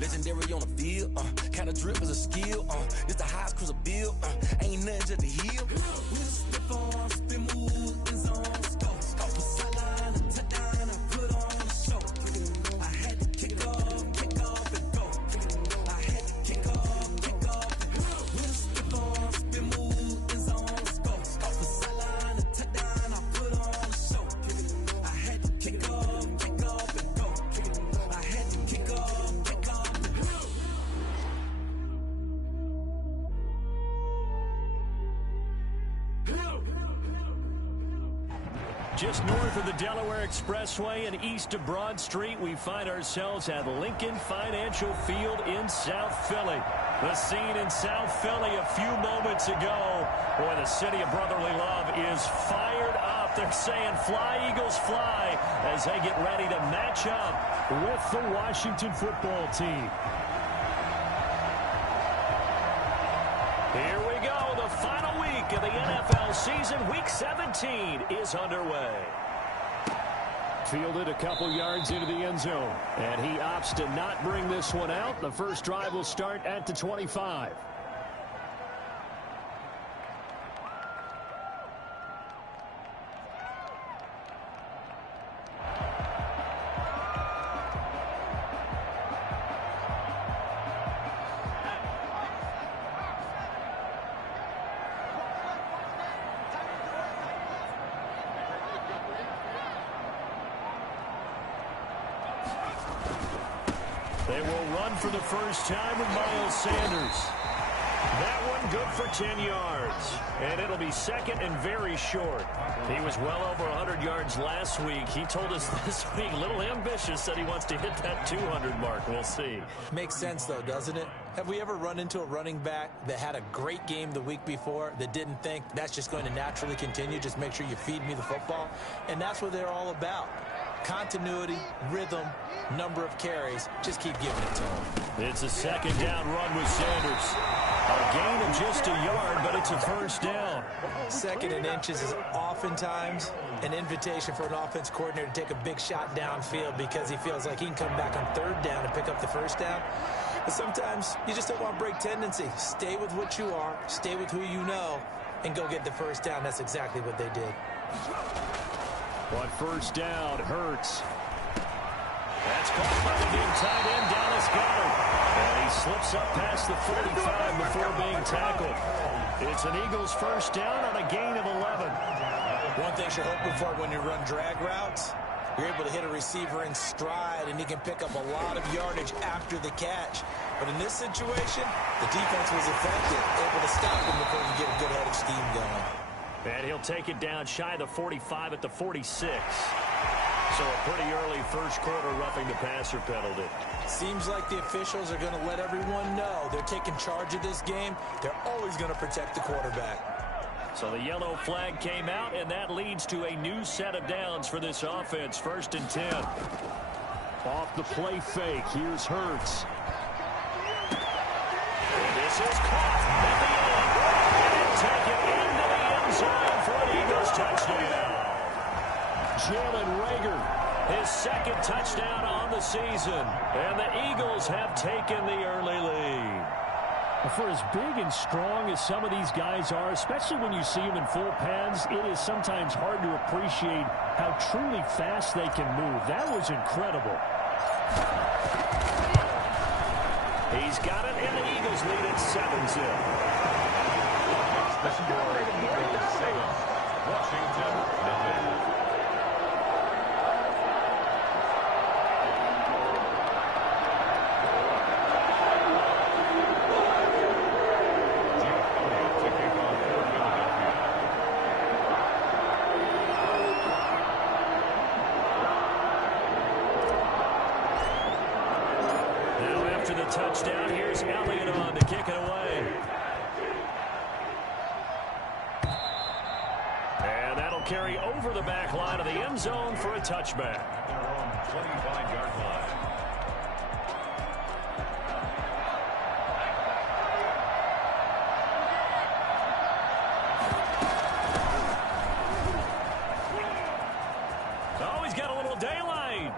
legendary on the field. Kind of drip is a skill. It's the highest cruiser bill. Ain't nothing just to heal. We just slip on, spin move, in zone, scope. Off the sideline, and touchdown, I put on a show. I had to kick off and go. I had to kick off and go. We just slip on, spin move, in zone, scope. Off the sideline, and touchdown, I put on a show. I had to kick off and go. I had to kick off and go. Just north of the Delaware Expressway and east of Broad Street, we find ourselves at Lincoln Financial Field in South Philly. The scene in South Philly a few moments ago. Boy, the city of brotherly love is fired up. They're saying, "Fly, Eagles, fly," as they get ready to match up with the Washington football team. Here we go. The final week of the NFL season. Week 17 is underway. Fielded a couple yards into the end zone. And he opts to not bring this one out. The first drive will start at the 25. They will run for the first time with Miles Sanders. That one good for 10 yards. And it'll be second and very short. He was well over 100 yards last week. He told us this week, a little ambitious, that he wants to hit that 200 mark. We'll see. Makes sense, though, doesn't it? Have we ever run into a running back that had a great game the week before that didn't think that's just going to naturally continue? Just make sure you feed me the football. And that's what they're all about. Continuity, rhythm, number of carries. Just keep giving it to him. It's a second down run with Sanders. A gain of just a yard, but it's a first down. Second and inches is oftentimes an invitation for an offense coordinator to take a big shot downfield because he feels like he can come back on third down and pick up the first down. But sometimes you just don't want to break tendency. Stay with what you are, stay with who you know, and go get the first down. That's exactly what they did. On first down, Hurts. That's caught by the big tight end, Dallas Goedert. And he slips up past the 45 before being tackled. It's an Eagles first down on a gain of 11. One thing you're hoping for when you run drag routes, you're able to hit a receiver in stride, and he can pick up a lot of yardage after the catch. But in this situation, the defense was effective, able to stop him before you get a good head of steam going. And he'll take it down shy of the 45 at the 46. So a pretty early first quarter roughing the passer penalty. Seems like the officials are going to let everyone know they're taking charge of this game. They're always going to protect the quarterback. So the yellow flag came out, and that leads to a new set of downs for this offense. First and 10. Off the play fake, here's Hurts. And this is caught at the end. And take it into the end zone for an Eagles touchdown. Jalen Reagor, his second touchdown on the season. And the Eagles have taken the early lead. For as big and strong as some of these guys are, especially when you see them in full pads, it is sometimes hard to appreciate how truly fast they can move. That was incredible. He's got it, and the Eagles lead at 7-0. Washington, nothing. Touchdown. Here's Elliott on to kick it away. And that'll carry over the back line of the end zone for a touchback. Their own 25-yard line. Oh, he's got a little daylight.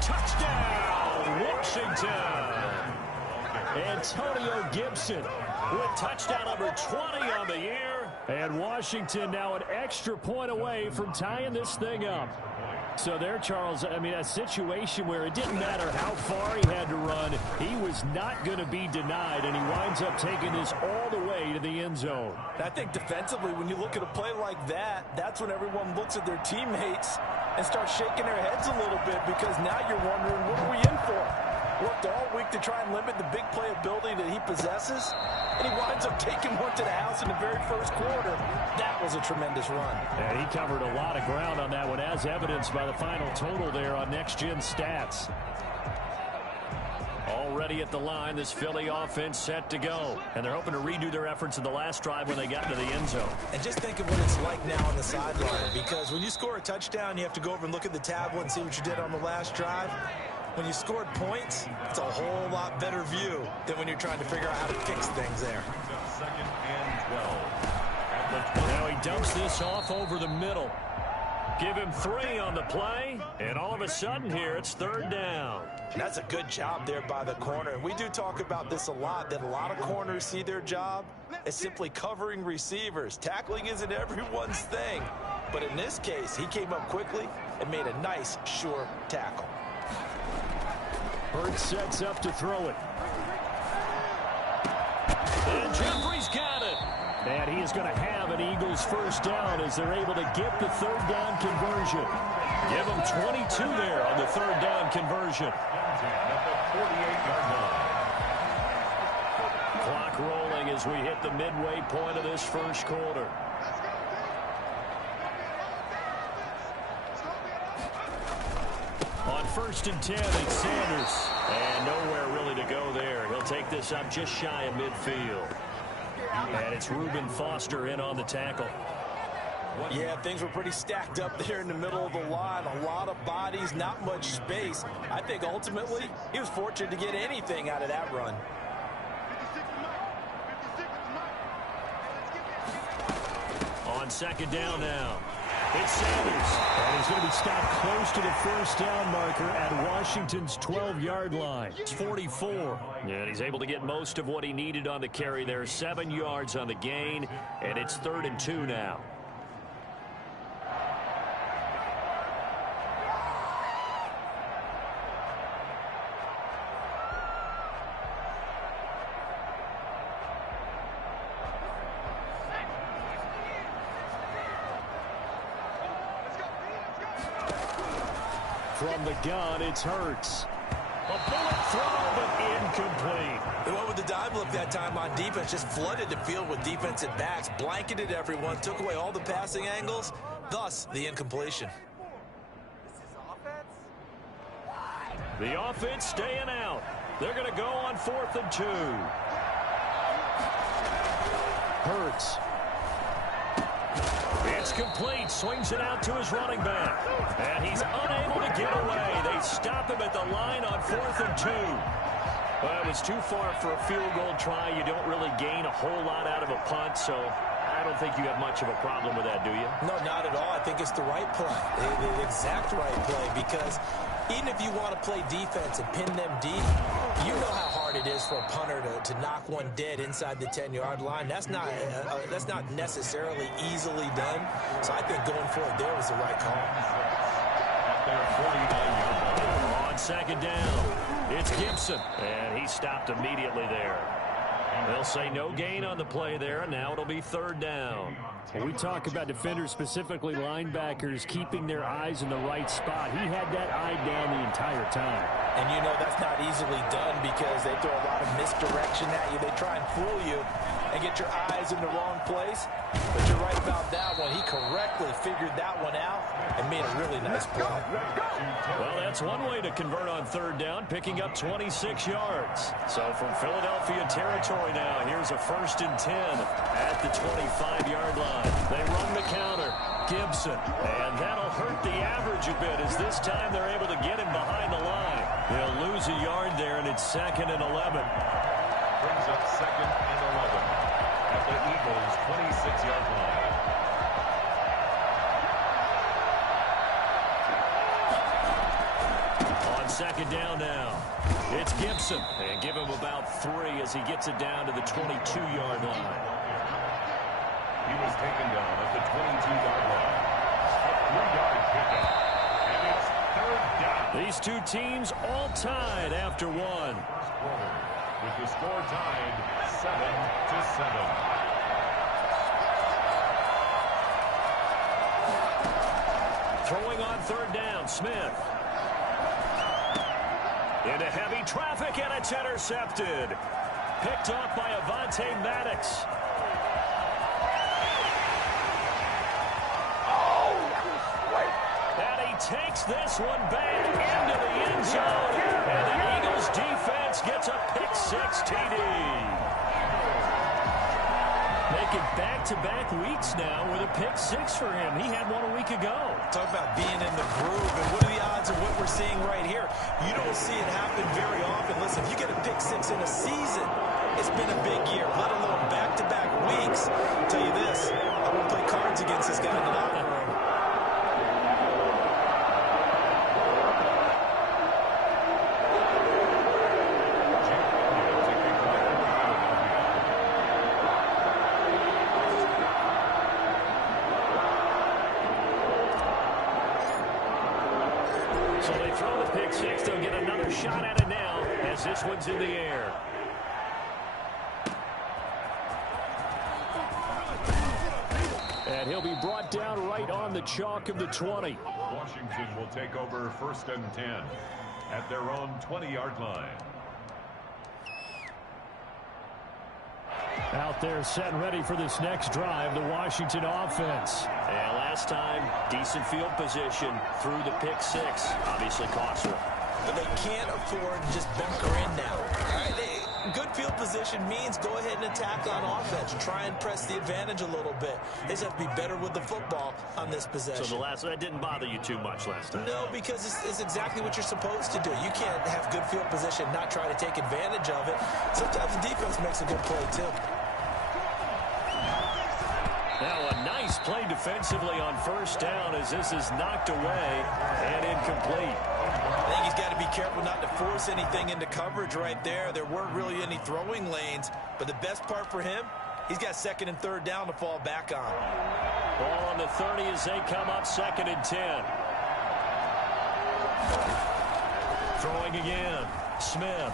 Touchdown, Washington. Antonio Gibson with touchdown number 20 on the year. And Washington now an extra point away from tying this thing up. So there, Charles, I mean, a situation where it didn't matter how far he had to run, he was not going to be denied, and he winds up taking this all the way to the end zone. I think defensively, when you look at a play like that, that's when everyone looks at their teammates and starts shaking their heads a little bit, because now you're wondering, what are we in for? Worked all week to try and limit the big play ability that he possesses, and he winds up taking one to the house in the very first quarter. That was a tremendous run. And he covered a lot of ground on that one, as evidenced by the final total there on Next Gen Stats. Already at the line, this Philly offense set to go. And they're hoping to redo their efforts in the last drive when they got into the end zone. And just think of what it's like now on the sideline, because when you score a touchdown, you have to go over and look at the tablet and see what you did on the last drive. When you scored points, it's a whole lot better view than when you're trying to figure out how to fix things there. Second and 12. Now he dumps this off over the middle. Give him 3 on the play, and all of a sudden here it's third down. And that's a good job there by the corner. And we do talk about this a lot, that a lot of corners see their job as simply covering receivers. Tackling isn't everyone's thing. But in this case, he came up quickly and made a nice, sure tackle. Hurts sets up to throw it. And Jeffrey's got it. And he is going to have an Eagles first down as they're able to get the third down conversion. Give them 22 there on the third down conversion. Clock rolling as we hit the midway point of this first quarter. On 1st and 10, it's Sanders. And nowhere really to go there. He'll take this up just shy of midfield. And it's Reuben Foster in on the tackle. Yeah, things were pretty stacked up there in the middle of the line. A lot of bodies, not much space. I think ultimately he was fortunate to get anything out of that run. On second down now, it's Sanders. And he's going to be stopped close to the first down marker at Washington's 12-yard line. It's 44. And he's able to get most of what he needed on the carry there. 7 yards on the gain, and it's 3rd and 2 now. From the gun, it's Hurts. A bullet throw, but incomplete. They went with the dive look that time on defense, just flooded the field with defensive backs, blanketed everyone, took away all the passing angles, thus the incompletion. The offense staying out. They're going to go on 4th and 2. Hurts. It's complete. Swings it out to his running back. And he's unable to get away. They stop him at the line on 4th and 2. Well, it was too far for a field goal try. You don't really gain a whole lot out of a punt, so I don't think you have much of a problem with that, do you? No, not at all. I think it's the right play, the exact right play, because even if you want to play defense and pin them deep, you know how hard it is for a punter to knock one dead inside the 10-yard line. That's not necessarily easily done. So I think going for it there was the right call. On second down, it's Gibson, and he stopped immediately there. They'll say no gain on the play there, and now it'll be 3rd down. When we talk about defenders, specifically linebackers, keeping their eyes in the right spot, he had that eye down the entire time. And you know that's not easily done because they throw a lot of misdirection at you. They try and fool you and get your eyes in the wrong place. But you're right about that one. He correctly figured that one out and made a really nice play. Well, that's one way to convert on 3rd down, picking up 26 yards. So from Philadelphia territory now, here's a 1st and 10 at the 25-yard line. They run the counter. Gibson. And that'll hurt the average a bit as this time they're able to get him behind the line. They'll lose a yard there, and it's 2nd and 11. Brings up 2nd and 11 at the Eagles' 26-yard line. second down now. It's Gibson. And give him about 3 as he gets it down to the 22-yard line. He was taken down at the 22-yard line. A 3-yard pickup. And it's third down. These two teams all tied after one. First quarter with the score tied 7-7. Throwing on third down, Smith. Into heavy traffic, and it's intercepted. Picked off by Avonte Maddox. And he takes this one back into the end zone. And the Eagles defense gets a pick-6 TD. Making back-to-back weeks now with a pick-6 for him. He had one a week ago. Talk about being in the groove, and what are the odds of what we're seeing right here? You don't see it happen very often. Listen, if you get a pick-6 in a season, it's been a big year, let alone back-to-back weeks. I'll tell you this, I want to play cards against this guy in the locker room. So they throw the pick-6. They'll get another shot at it now as this one's in the air. And he'll be brought down right on the chalk of the 20. Washington will take over 1st and 10 at their own 20-yard line. Out there set and ready for this next drive, the Washington offense. And last time, decent field position through the pick-6. Obviously costly. But they can't afford to just bunker in now. All right, good field position means go ahead and attack on offense. Try and press the advantage a little bit. They just have to be better with the football on this possession. So that didn't bother you too much last time? No, because it's exactly what you're supposed to do. You can't have good field position, not try to take advantage of it. Sometimes the defense makes a good play, too. Now a nice play defensively on 1st down as this is knocked away and incomplete. I think he's got to be careful not to force anything into coverage right there. There weren't really any throwing lanes, but the best part for him, he's got 2nd and 3rd down to fall back on. Ball on the 30 as they come up 2nd and 10. Throwing again. Smith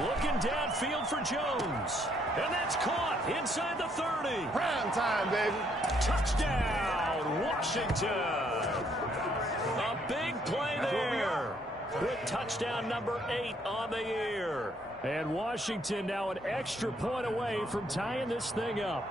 looking downfield for Jones. And that's caught inside the 30. Prime time, baby. Touchdown, Washington. A big play there. With touchdown number 8 on the year. And Washington now an extra point away from tying this thing up.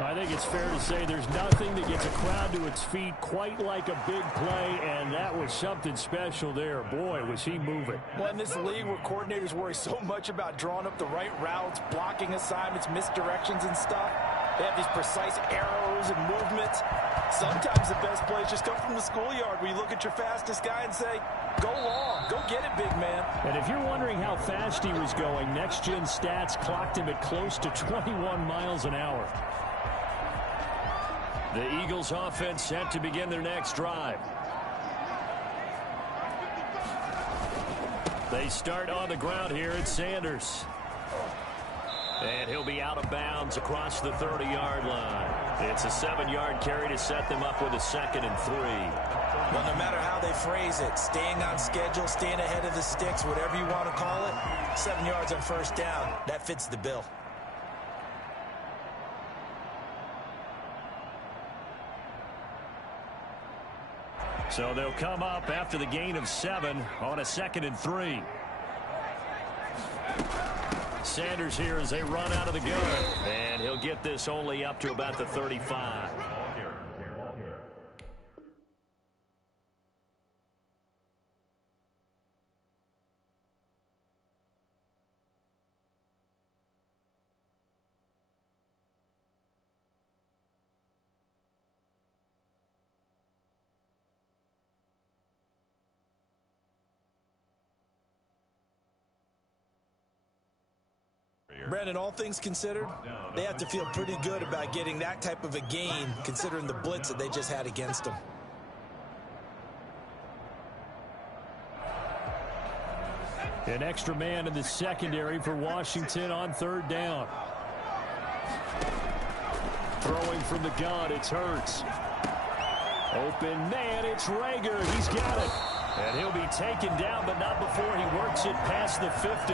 I think it's fair to say there's nothing that gets a crowd to its feet quite like a big play, and that was something special there. Boy, was he moving. Well, in this league where coordinators worry so much about drawing up the right routes, blocking assignments, misdirections and stuff, they have these precise arrows and movements. Sometimes the best plays just come from the schoolyard where you look at your fastest guy and say, go long, go get it, big man. And if you're wondering how fast he was going, next-gen stats clocked him at close to 21 miles an hour. The Eagles offense set to begin their next drive. They start on the ground here at Sanders. And he'll be out of bounds across the 30-yard line. It's a 7-yard carry to set them up with a 2nd and 3. Well, no matter how they phrase it, staying on schedule, staying ahead of the sticks, whatever you want to call it, 7 yards on 1st down, that fits the bill. So they'll come up after the gain of 7 on a 2nd and 3. Sanders here as they run out of the gun. And he'll get this only up to about the 35. Brandon, all things considered, they have to feel pretty good about getting that type of a gain considering the blitz that they just had against them. An extra man in the secondary for Washington on third down. Throwing from the gun, it's Hurts. Open man, it's Rager. He's got it. And he'll be taken down, but not before he works it past the 50.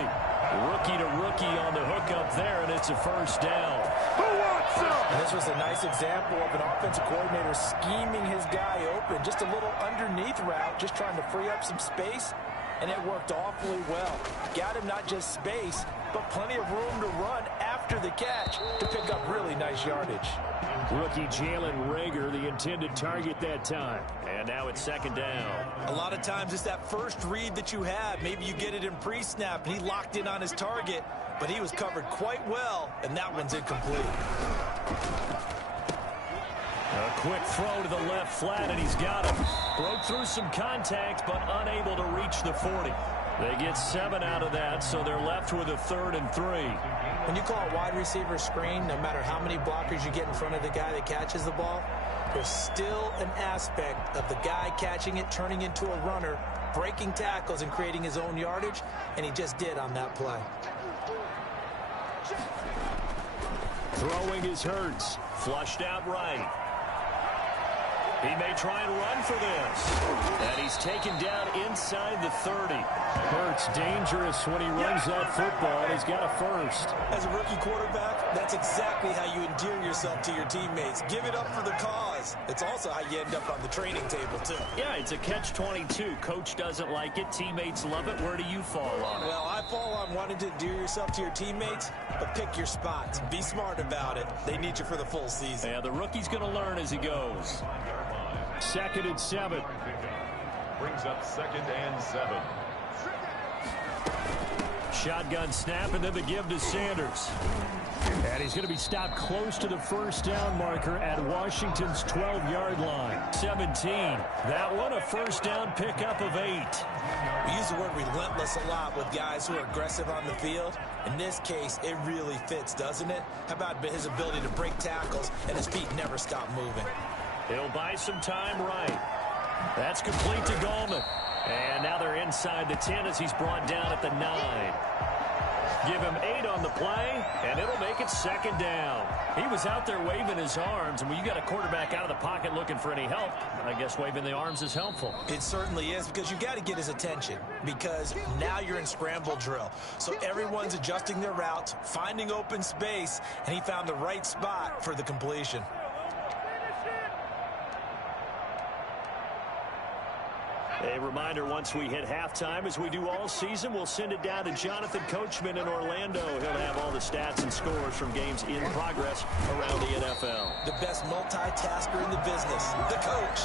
Rookie to rookie on the hook up there, and it's a first down. Who wants some? And this was a nice example of an offensive coordinator scheming his guy open. Just a little underneath route, just trying to free up some space, and it worked awfully well. Got him not just space, but plenty of room to run after the catch to pick up really nice yardage. Rookie Jalen Rager, the intended target that time. And now it's second down. A lot of times it's that first read that you have. Maybe you get it in pre-snap, and he locked in on his target, but he was covered quite well, and that one's incomplete. A quick throw to the left flat, and he's got him. Broke through some contact, but unable to reach the 40. They get 7 out of that, so they're left with a 3rd and 3. When you call a wide receiver screen, no matter how many blockers you get in front of the guy that catches the ball, there's still an aspect of the guy catching it, turning into a runner, breaking tackles and creating his own yardage, and he just did on that play. Throwing is Hurts. Flushed out right. He may try and run for this. And he's taken down inside the 30. Hurts dangerous when he runs that football. He's got a first. As a rookie quarterback, that's exactly how you endear yourself to your teammates. Give it up for the cause. It's also how you end up on the training table, too. Yeah, it's a catch-22. Coach doesn't like it. Teammates love it. Where do you fall on it? Well, I fall on wanting to endear yourself to your teammates, but pick your spots. Be smart about it. They need you for the full season. Yeah, the rookie's going to learn as he goes. 2nd and 7. Brings up 2nd and 7. Shotgun snap, and then the give to Sanders. And he's going to be stopped close to the first down marker at Washington's 12-yard line. 17. That one a first down pickup of 8. We use the word relentless a lot with guys who are aggressive on the field. In this case, it really fits, doesn't it? How about his ability to break tackles and his feet never stop moving? He'll buy some time right. That's complete to Gallman. And now they're inside the 10 as he's brought down at the 9. Give him 8 on the play, and it'll make it 2nd down. He was out there waving his arms, and when you got a quarterback out of the pocket looking for any help, I guess waving the arms is helpful. It certainly is, because you got to get his attention, because now you're in scramble drill. So everyone's adjusting their routes, finding open space, and he found the right spot for the completion. A reminder, once we hit halftime, as we do all season, we'll send it down to Jonathan Coachman in Orlando. He'll have all the stats and scores from games in progress around the NFL. The best multitasker in the business, the coach.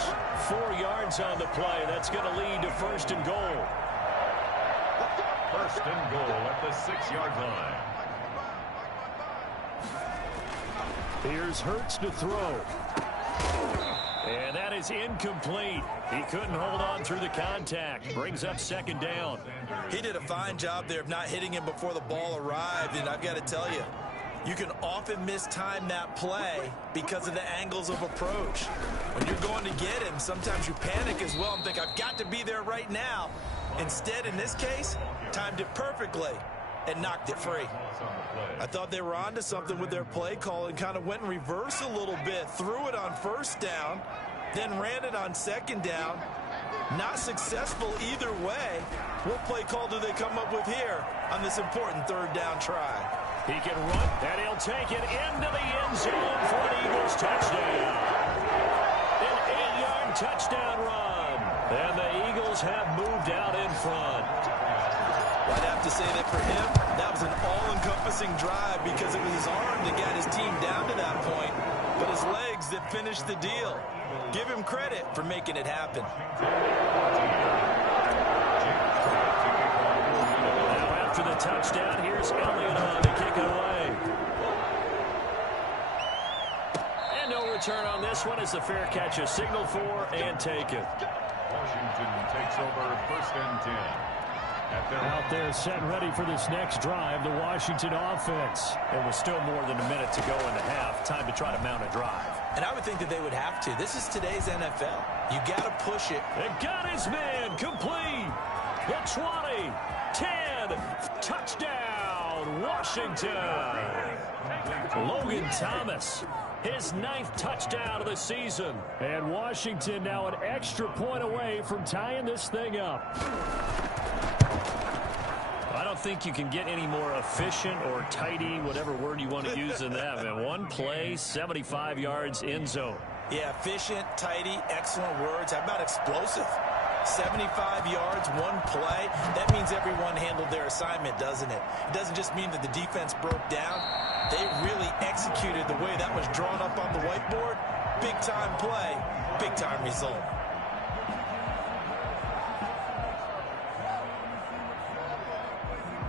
4 yards on the play. That's going to lead to 1st and goal. 1st and goal at the 6-yard line. Here's Hurts to throw. And that is incomplete. He couldn't hold on through the contact. Brings up 2nd down. He did a fine job there of not hitting him before the ball arrived. And I've got to tell you, you can often mistime that play because of the angles of approach. When you're going to get him, sometimes you panic as well and think, I've got to be there right now. Instead, in this case, timed it perfectly and knocked it free. I thought they were onto something with their play call and kind of went in reverse a little bit, threw it on 1st down, then ran it on 2nd down. Not successful either way. What play call do they come up with here on this important 3rd down try? He can run, and he'll take it into the end zone for an Eagles touchdown. An 8-yard touchdown run. And the Eagles have moved out in front. I'd have to say that for him, that was an all-encompassing drive because it was his arm that got his team down to that point, but his legs that finished the deal. Give him credit for making it happen. Now after the touchdown, here's Elliott on to kick it away. And no return on this one as the fair catch is signaled for and taken. Washington takes over 1st and 10. Out there set ready for this next drive, the Washington offense. It was still more than a minute to go in the half. Time to try to mount a drive. And I would think that they would have to. This is today's NFL. You got to push it. And got his man complete. The 20, 10, Touchdown, Washington. Logan Thomas, his 9th touchdown of the season. And Washington now an extra point away from tying this thing up. I don't think you can get any more efficient or tidy, whatever word you want to use in that. Man, one play, 75 yards, end zone. Yeah, efficient, tidy, excellent words. How about explosive? 75 yards, one play. That means everyone handled their assignment, doesn't it? It doesn't just mean that the defense broke down. They really executed the way that was drawn up on the whiteboard. Big-time play, big-time result.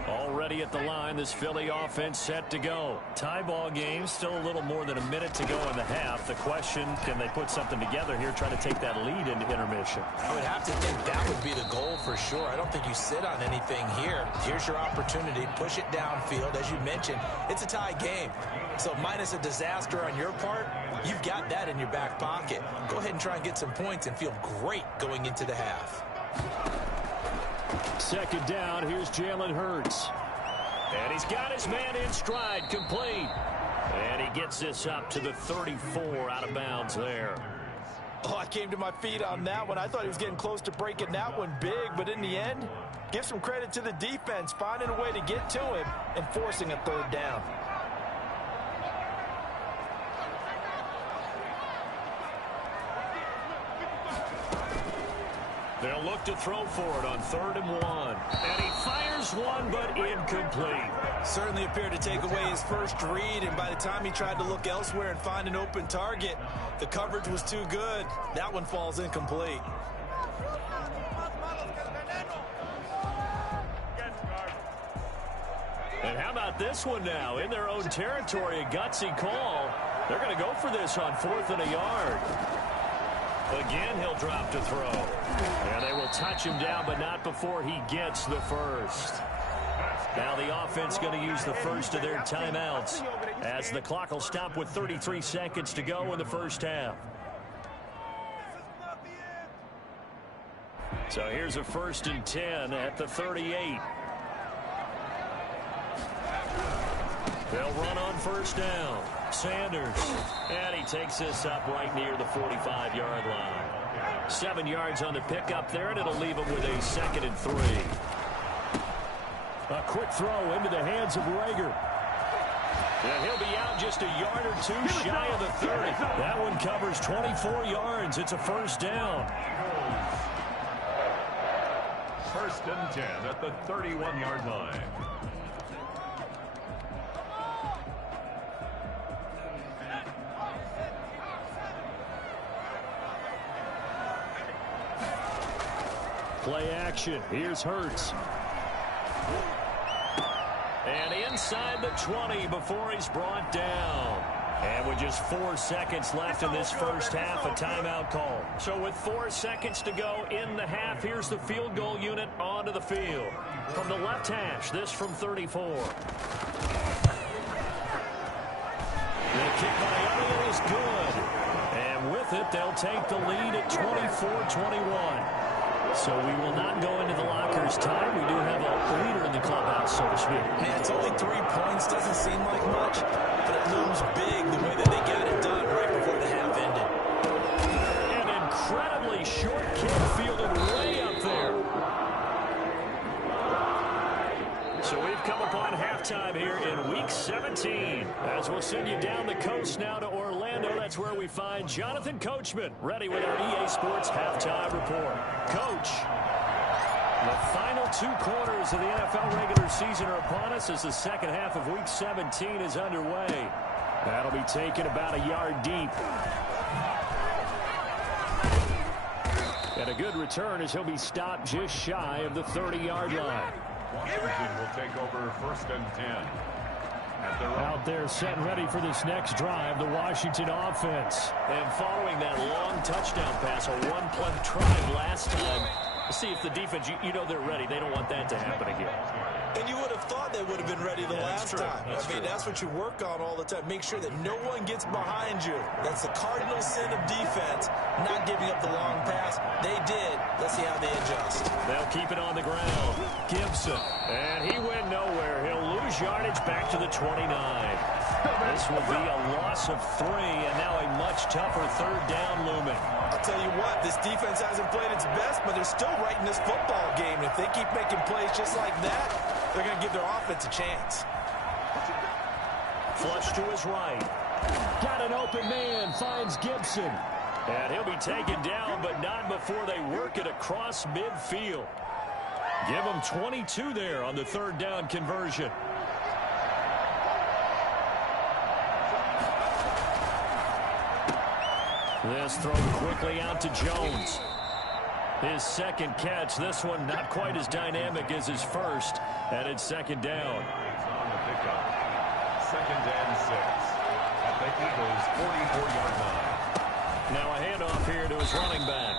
Already at the line, this Philly offense set to go. Tie ball game, still a little more than a minute to go in the half. The question, can they put something together here, try to take that lead into intermission? I would have to think that would be the goal for sure. I don't think you sit on anything here. Here's your opportunity. Push it downfield. As you mentioned, it's a tie game. So minus a disaster on your part, you've got that in your back pocket. Go ahead and try and get some points and feel great going into the half. Second down, here's Jalen Hurts. And he's got his man in stride, complete. And he gets this up to the 34, out of bounds there. Oh, I came to my feet on that one. I thought he was getting close to breaking that one big, but in the end, give some credit to the defense, finding a way to get to him and forcing a third down. They'll look to throw for it on 3rd and 1. And he fires one, but incomplete. Certainly appeared to take away his first read, and by the time he tried to look elsewhere and find an open target, the coverage was too good. That one falls incomplete. And how about this one now? In their own territory, a gutsy call. They're going to go for this on 4th and a yard. Again, he'll drop to throw. And they will touch him down, but not before he gets the first. Now the offense going to use the first of their timeouts as the clock will stop with 33 seconds to go in the first half. So here's a 1st and 10 at the 38. They'll run on 1st down. Sanders, and he takes this up right near the 45-yard line. 7 yards on the pickup there, and it'll leave him with a 2nd and 3. A quick throw into the hands of Rager. And he'll be out just a yard or two shy of the 30. That one covers 24 yards. It's a 1st down. 1st and 10 at the 31-yard line. Play action. Here's Hurts. And inside the 20 before he's brought down. And with just 4 seconds left in this first half, a timeout call. So with 4 seconds to go in the half, here's the field goal unit onto the field. From the left hash, this from 34. The kick by Elliott is good. And with it, they'll take the lead at 24-21. So we will not go into the lockers time. We do have a leader in the clubhouse, so to speak. Man, it's only 3 points. Doesn't seem like much, but it looms big the way that they got it done right before the half ended. An incredibly short kick fielded way up there. So we've come upon halftime here in Week 17. As we'll send you down the coast now to Orlando, that's where we find Jonathan Coachman, ready with our EA Sports Halftime Report. Coach, the final 2 quarters of the NFL regular season are upon us as the second half of Week 17 is underway. That'll be taken about a yard deep. And a good return as he'll be stopped just shy of the 30-yard line. Washington will take over 1st and 10. Out there set and ready for this next drive, the Washington offense. And following that long touchdown pass, a 1-play drive last time, See if the defense, you know they're ready. They don't want that to happen again. And you would have thought they would have been ready the last time. That's what you work on all the time. Make sure that no one gets behind you. That's the cardinal sin of defense, not giving up the long pass. They did. Let's see how they adjust. They'll keep it on the ground. Gibson. And he went nowhere. He'll lose yardage back to the 29. This will be a loss of 3, and now a much tougher third down looming. I'll tell you what, this defense hasn't played its best, but they're still right in this football game. If they keep making plays just like that, they're going to give their offense a chance. Flush to his right. Got an open man, finds Gibson. And he'll be taken down, but not before they work it across midfield. Give him 22 there on the third down conversion. This thrown quickly out to Jones. His second catch. This one not quite as dynamic as his first. And it's second down. On the pickup. Second and 6 at the Eagles' 44-yard line. Now a handoff here to his running back.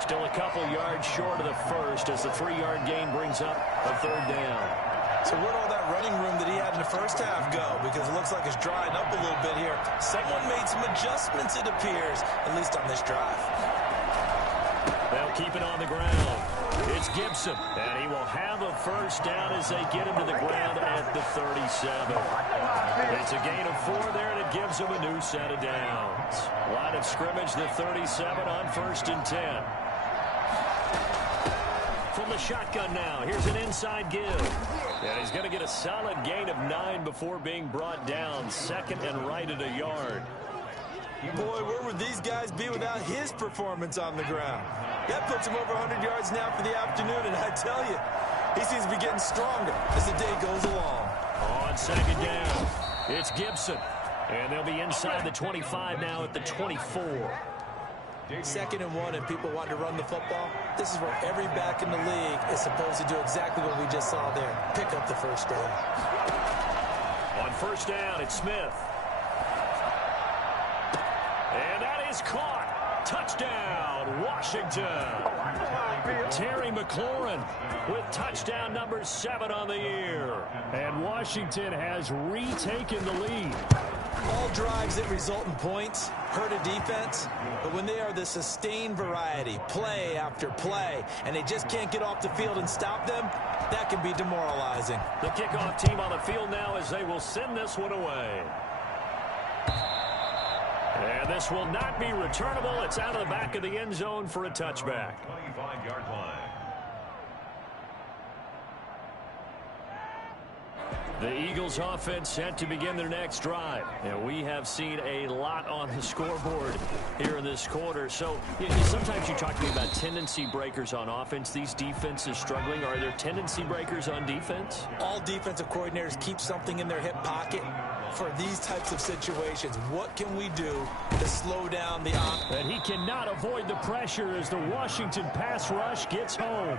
Still a couple yards short of the first as the 3-yard gain brings up a third down. So where'd all that running room that he had in the first half go? Because it looks like it's drying up a little bit here. Someone made some adjustments, it appears, at least on this drive. They'll keep it on the ground. It's Gibson, and he will have a first down as they get him to the ground at the 37. It's a gain of 4 there, and it gives them a new set of downs. Line of scrimmage, the 37 on 1st and 10. From the shotgun now, here's an inside give. And he's going to get a solid gain of 9 before being brought down. Second and right at a yard. Boy, where would these guys be without his performance on the ground? That puts him over 100 yards now for the afternoon, and I tell you, he seems to be getting stronger as the day goes along. On second down, it's Gibson. And they'll be inside the 25 now at the 24. 2nd and 1, and people want to run the football. This is where every back in the league is supposed to do exactly what we just saw there. Pick up the first down. On 1st down, it's Smith. And that is caught. Touchdown, Washington. Terry McLaurin with touchdown number 7 on the year. And Washington has retaken the lead. All drives that result in points hurt a defense, but when they are the sustained variety, play after play, and they just can't get off the field and stop them, that can be demoralizing. The kickoff team on the field now as they will send this one away. And this will not be returnable. It's out of the back of the end zone for a touchback. 25-yard line. The Eagles offense set to begin their next drive. And we have seen a lot on the scoreboard here in this quarter. So sometimes you talk to me about tendency breakers on offense. These defenses struggling. Are there tendency breakers on defense? All defensive coordinators keep something in their hip pocket for these types of situations. What can we do to slow down the offense? And he cannot avoid the pressure as the Washington pass rush gets home.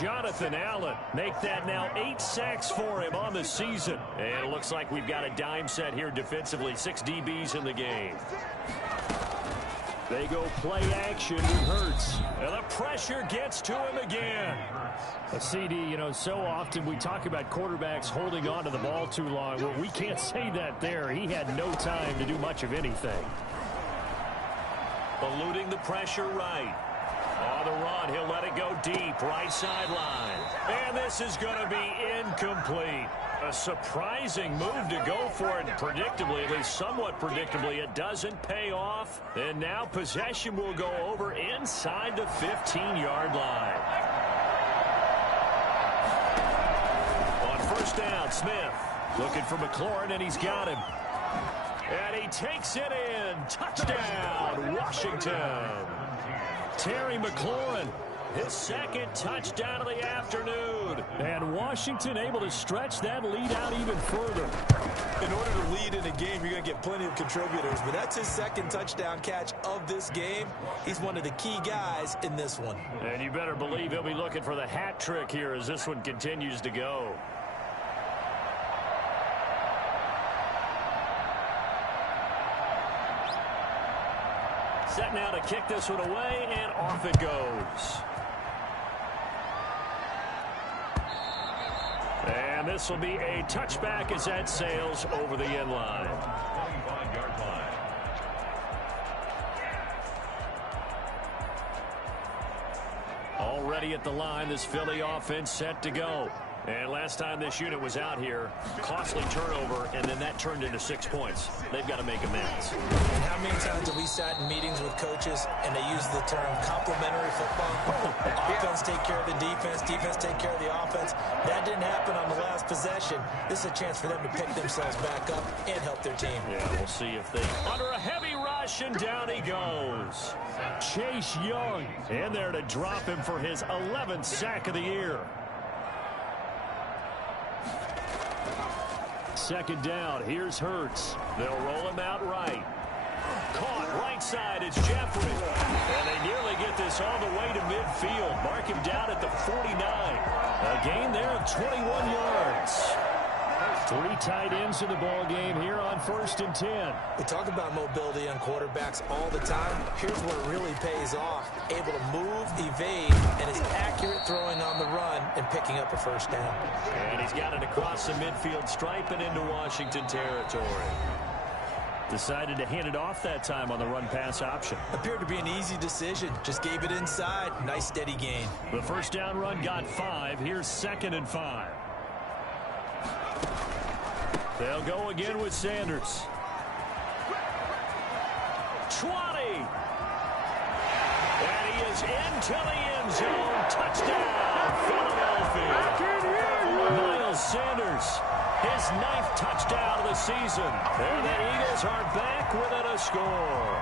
Jonathan Allen make that now 8 sacks for him on the season. And it looks like we've got a dime set here defensively. 6 DBs in the game. They go play action with Hurts. And the pressure gets to him again. A CD, so often we talk about quarterbacks holding on to the ball too long. Well, we can't say that there. He had no time to do much of anything. Eluding the pressure right. On the run, he'll let it go deep, right sideline. And this is going to be incomplete. A surprising move to go for it, predictably, at least somewhat predictably. It doesn't pay off. And now possession will go over inside the 15-yard line. On 1st down, Smith looking for McLaurin, and he's got him. And he takes it in. Touchdown, Washington. Terry McLaurin, his 2nd touchdown of the afternoon. And Washington able to stretch that lead out even further. In order to lead in a game, you're going to get plenty of contributors, but that's his 2nd touchdown catch of this game. He's one of the key guys in this one. And you better believe he'll be looking for the hat trick here as this one continues to go. Set now to kick this one away, and off it goes. And this will be a touchback as that sails over the end line. 25-yard line. Already at the line, this Philly offense set to go. And last time this unit was out here, costly turnover, and then that turned into 6 points. They've got to make amends. And how many times have we sat in meetings with coaches and they use the term complementary football? Offense take care of the defense, defense take care of the offense. That didn't happen on the last possession. This is a chance for them to pick themselves back up and help their team. Yeah, we'll see if they... Under a heavy rush, and down he goes. Chase Young in there to drop him for his 11th sack of the year. Second down, here's Hurts. They'll roll him out right. Caught right side, it's Jeffrey. And they nearly get this all the way to midfield. Mark him down at the 49. A gain there of 21 yards. 3 tight ends in the ball game here on 1st and 10. We talk about mobility on quarterbacks all the time. Here's where it really pays off. Able to move, evade, and is accurate throwing on the run and picking up a first down. And he's got it across the midfield stripe and into Washington territory. Decided to hand it off that time on the run-pass option. Appeared to be an easy decision. Just gave it inside. Nice steady gain. The first down run got 5. Here's 2nd and 5. They'll go again with Sanders. 20. And he is into the end zone. Touchdown, Philadelphia. Miles Sanders, his 9th touchdown of the season. And the Eagles are back within a score.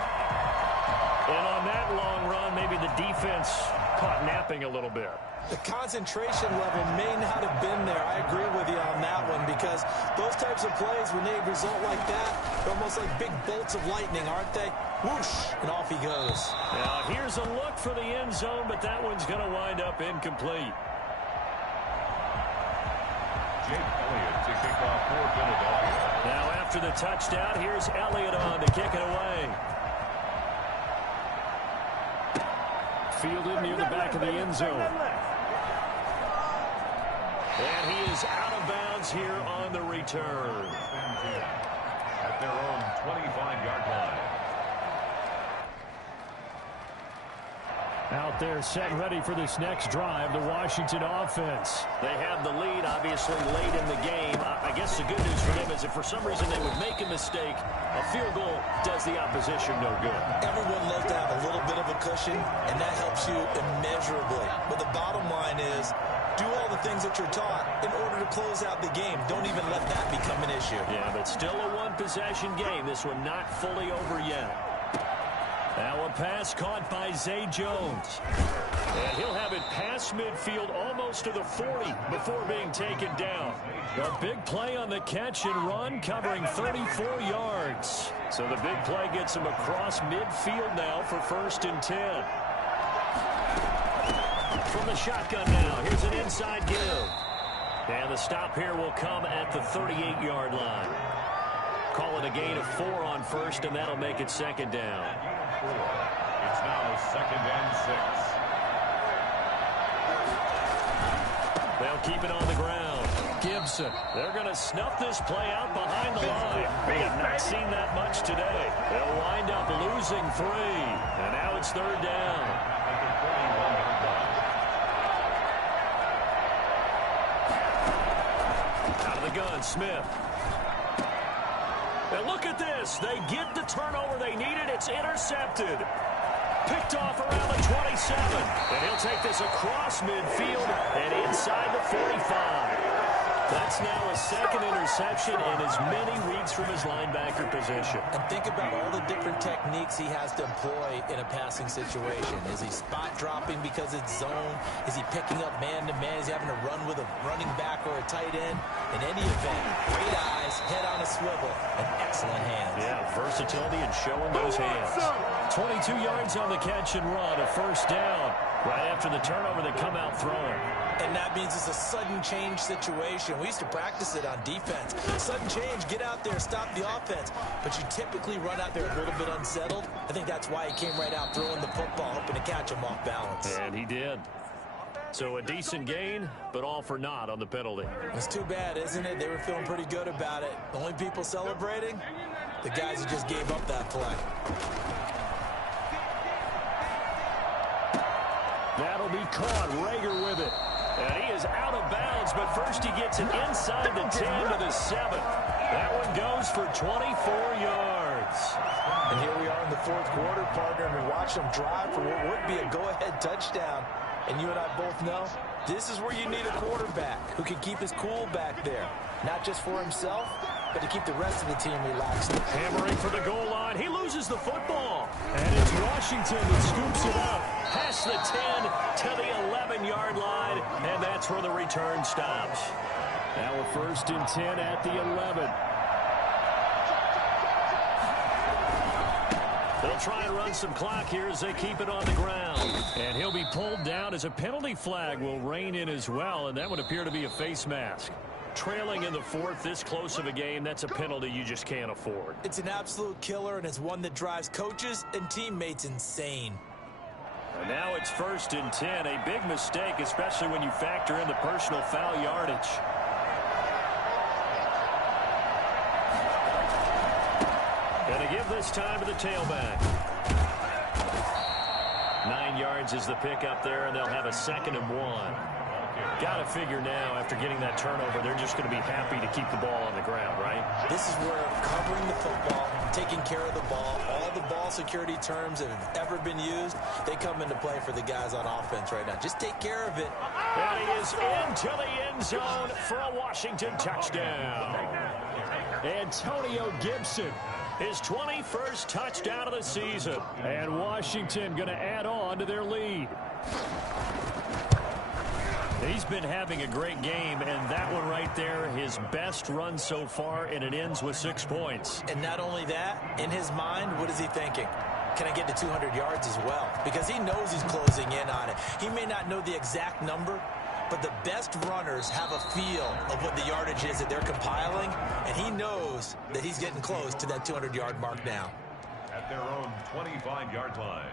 And on that long run, maybe the defense caught napping a little bit. The concentration level may not have been there. I agree with you on that one, because those types of plays, when they result like that, they're almost like big bolts of lightning, aren't they? Whoosh, and off he goes. Now, here's a look for the end zone, but that one's going to wind up incomplete. Jake Elliott to kick off for Philadelphia. Now, after the touchdown, here's Elliott on to kick it away. Fielded near the back of the end zone. And he is out of bounds here on the return. At their own 25-yard line. Out there set ready for this next drive, the Washington offense. They have the lead, obviously, late in the game. I guess the good news for them is if for some reason they would make a mistake, a field goal does the opposition no good. Everyone loves to have a little bit of a cushion, and that helps you immeasurably. But the bottom line is, do all the things that you're taught in order to close out the game. Don't even let that become an issue. Yeah, but still a one-possession game. This one not fully over yet. Now a pass caught by Zay Jones. And he'll have it past midfield almost to the 40 before being taken down. A big play on the catch and run, covering 34 yards. So the big play gets him across midfield now for 1st and 10. From the shotgun now, here's an inside give. And the stop here will come at the 38-yard line. Call it a gain of 4 on 1st, and that'll make it 2nd down. It's now 2nd and 6. They'll keep it on the ground. Gibson. They're going to snuff this play out behind the line. We have not seen that much today. They'll wind up losing 3. And now it's 3rd down. Out of the gun, Smith. And look at this. They get the turnover they needed. It's intercepted. Picked off around the 27. And he'll take this across midfield and inside the 45. That's now a 2nd interception in as many weeks from his linebacker position. And think about all the different techniques he has to employ in a passing situation. Is he spot dropping because it's zone? Is he picking up man-to-man? Is he having to run with a running back or a tight end? In any event, great eyes, head on a swivel, and excellent hands. Yeah, versatility and showing those hands. 22 yards on the catch and run, a 1st down. Right after the turnover, they come out throwing. And that means it's a sudden change situation. We used to practice it on defense. Sudden change, get out there, stop the offense. But you typically run out there a little bit unsettled. I think that's why he came right out throwing the football, hoping to catch him off balance. And he did. So a decent gain, but all for naught on the penalty. It's too bad, isn't it? They were feeling pretty good about it. The only people celebrating, the guys who just gave up that play. That'll be caught. Rager with it. And he is out of bounds, but first he gets it inside the 10 to the 7. That one goes for 24 yards. And here we are in the fourth quarter, partner, and we watch them drive for what would be a go-ahead touchdown. And you and I both know this is where you need a quarterback who can keep his cool back there. Not just for himself, but to keep the rest of the team relaxed. Hammering for the goal line. He loses the football. And it's Washington that scoops it up. Past the 10 to the 11-yard line. And that's where the return stops. Now we're first and 10 at the 11. They'll try and run some clock here as they keep it on the ground. And he'll be pulled down as a penalty flag will rein in as well. And that would appear to be a face mask. Trailing in the fourth, this close of a game, that's a penalty you just can't afford. It's an absolute killer, and it's one that drives coaches and teammates insane. And now it's first and 10. A big mistake, especially when you factor in the personal foul yardage. And to give this time to the tailback. 9 yards is the pickup there, and they'll have a 2nd and 1. Got to figure now, after getting that turnover, they're just going to be happy to keep the ball on the ground, right? This is where covering the football, taking care of the ball, all the ball security terms that have ever been used, they come into play for the guys on offense right now. Just take care of it. And he is into the end zone for a Washington touchdown. Antonio Gibson, his 21st touchdown of the season. And Washington going to add on to their lead. He's been having a great game, and that one right there, his best run so far, and it ends with 6 points. And not only that, in his mind, what is he thinking? Can I get to 200 yards as well? Because he knows he's closing in on it. He may not know the exact number, but the best runners have a feel of what the yardage is that they're compiling, and he knows that he's getting close to that 200-yard mark now. At their own 25-yard line.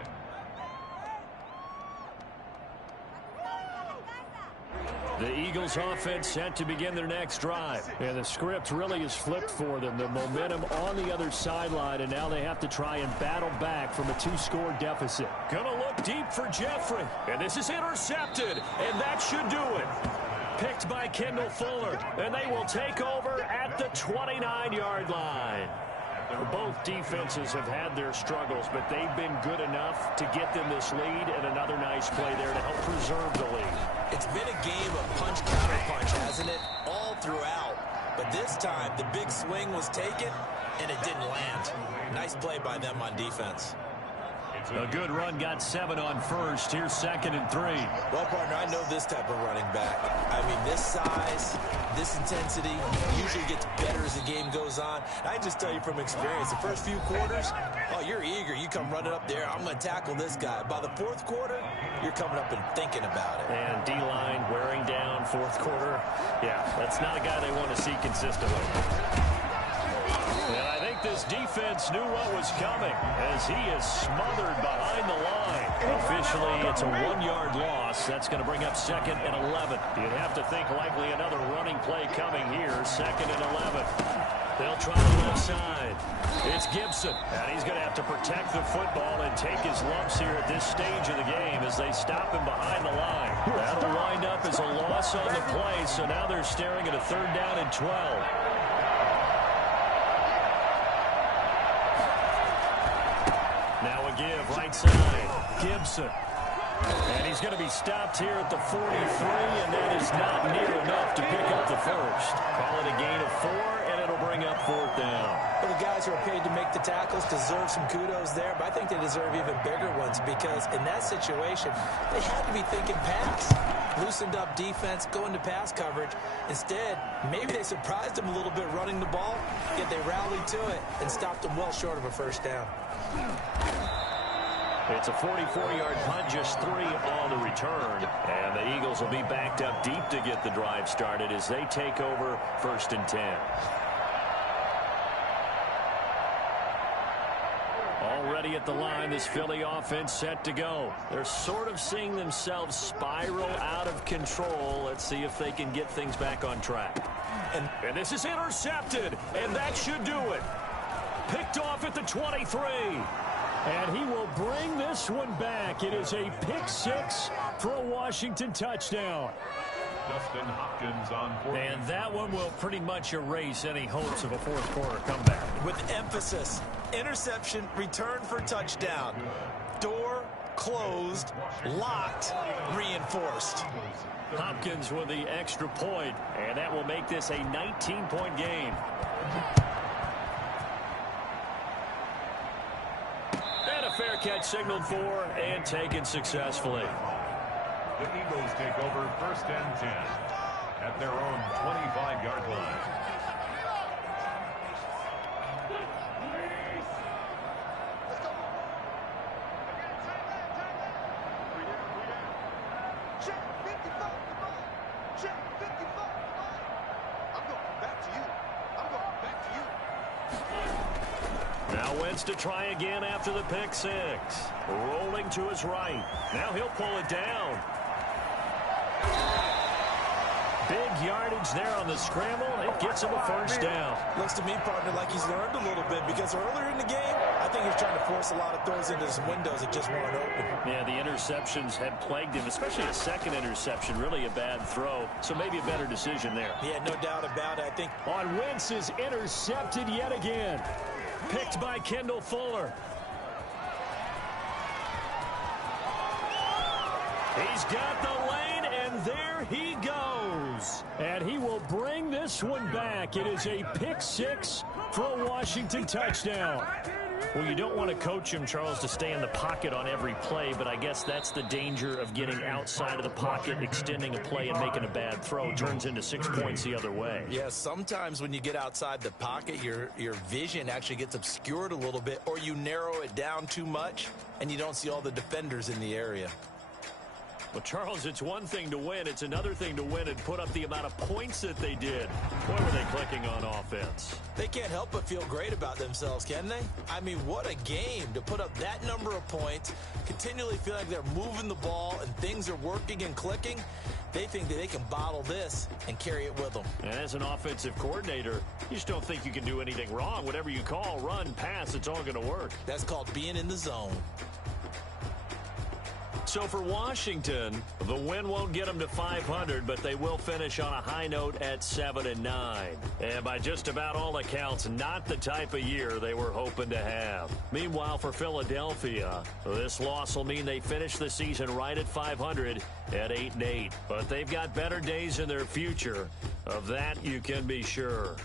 The Eagles offense set to begin their next drive. And the script really is flipped for them. The momentum on the other sideline, and now they have to try and battle back from a 2-score deficit. Gonna look deep for Jeffrey. And this is intercepted. And that should do it. Picked by Kendall Fuller. And they will take over at the 29-yard line. Both defenses have had their struggles, but they've been good enough to get them this lead, and another nice play there to help preserve the lead. It's been a game of punch-counter-punch, hasn't it? All throughout. But this time, the big swing was taken, and it didn't land. Nice play by them on defense. A good run, got 7 on first. Here's 2nd and 3. Well, partner, I know this type of running back. I mean, this size, this intensity usually gets better as the game goes on. I can just tell you from experience, the first few quarters, oh, you're eager. You come running up there, I'm going to tackle this guy. By the fourth quarter, you're coming up and thinking about it. And D-line wearing down fourth quarter. Yeah, that's not a guy they want to see consistently. And I think this defense knew what was coming as he is smothered behind the line. Officially, it's a 1-yard loss. That's going to bring up 2nd and 11. You'd have to think likely another running play coming here. 2nd and 11. They'll try the left side. It's Gibson, and he's going to have to protect the football and take his lumps here at this stage of the game as they stop him behind the line. That'll wind up as a loss on the play, so now they're staring at a 3rd down and 12. Give right side, Gibson. And he's going to be stopped here at the 43, and that is not near enough to pick up the first. Call it a gain of 4, and it'll bring up 4th down. Well, the guys who are paid to make the tackles deserve some kudos there, but I think they deserve even bigger ones because in that situation, they had to be thinking pass. Loosened up defense, going to pass coverage. Instead, maybe they surprised them a little bit running the ball, yet they rallied to it and stopped them well short of a first down. It's a 44-yard punt, just 3 on the return. And the Eagles will be backed up deep to get the drive started as they take over 1st and 10. ready at the line. This Philly offense set to go. They're sort of seeing themselves spiral out of control. Let's see if they can get things back on track. And this is intercepted, and that should do it. Picked off at the 23. And he will bring this one back. It is a pick six for a Washington touchdown. Justin Hopkins on 4. And that one will pretty much erase any hopes of a fourth quarter comeback. With emphasis, interception, return for touchdown. Door closed, locked, reinforced. Hopkins with the extra point, and that will make this a 19-point game. And a fair catch signaled for and taken successfully. The Eagles take over 1st and 10 at their own 25-yard line. Now Wentz to try again after the pick six. Rolling to his right. Now he'll pull it down. Big yardage there on the scramble. It gets him a first down. Looks to me, partner, like he's learned a little bit because earlier in the game, I think he was trying to force a lot of throws into some windows that just weren't open. Yeah, the interceptions had plagued him, especially a second interception. Really a bad throw, so maybe a better decision there. Yeah, no doubt about it. I think On Wentz is intercepted yet again. Picked by Kendall Fuller. He's got the lane, and there he goes. And he will bring this one back. It is a pick six for a Washington touchdown. Well, you don't want to coach him, Charles, to stay in the pocket on every play, but I guess that's the danger of getting outside of the pocket, extending a play, and making a bad throw. Turns into 6 points the other way. yeah, sometimes when you get outside the pocket, your vision actually gets obscured a little bit, or you narrow it down too much, and you don't see all the defenders in the area. Well, Charles, it's one thing to win. It's another thing to win and put up the amount of points that they did. Boy, were they clicking on offense. They can't help but feel great about themselves, can they? I mean, what a game to put up that number of points, continually feel like they're moving the ball and things are working and clicking. They think that they can bottle this and carry it with them. And as an offensive coordinator, you just don't think you can do anything wrong. Whatever you call, run, pass, it's all going to work. That's called being in the zone. So for Washington, the win won't get them to 500, but they will finish on a high note at 7-9. And by just about all accounts, not the type of year they were hoping to have. Meanwhile, for Philadelphia, this loss will mean they finish the season right at 500 at 8-8. But they've got better days in their future. Of that, you can be sure.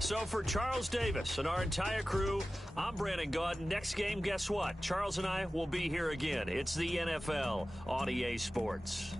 So for Charles Davis and our entire crew, I'm Brandon Gaud. Next game, guess what? Charles and I will be here again. It's the NFL on EA Sports.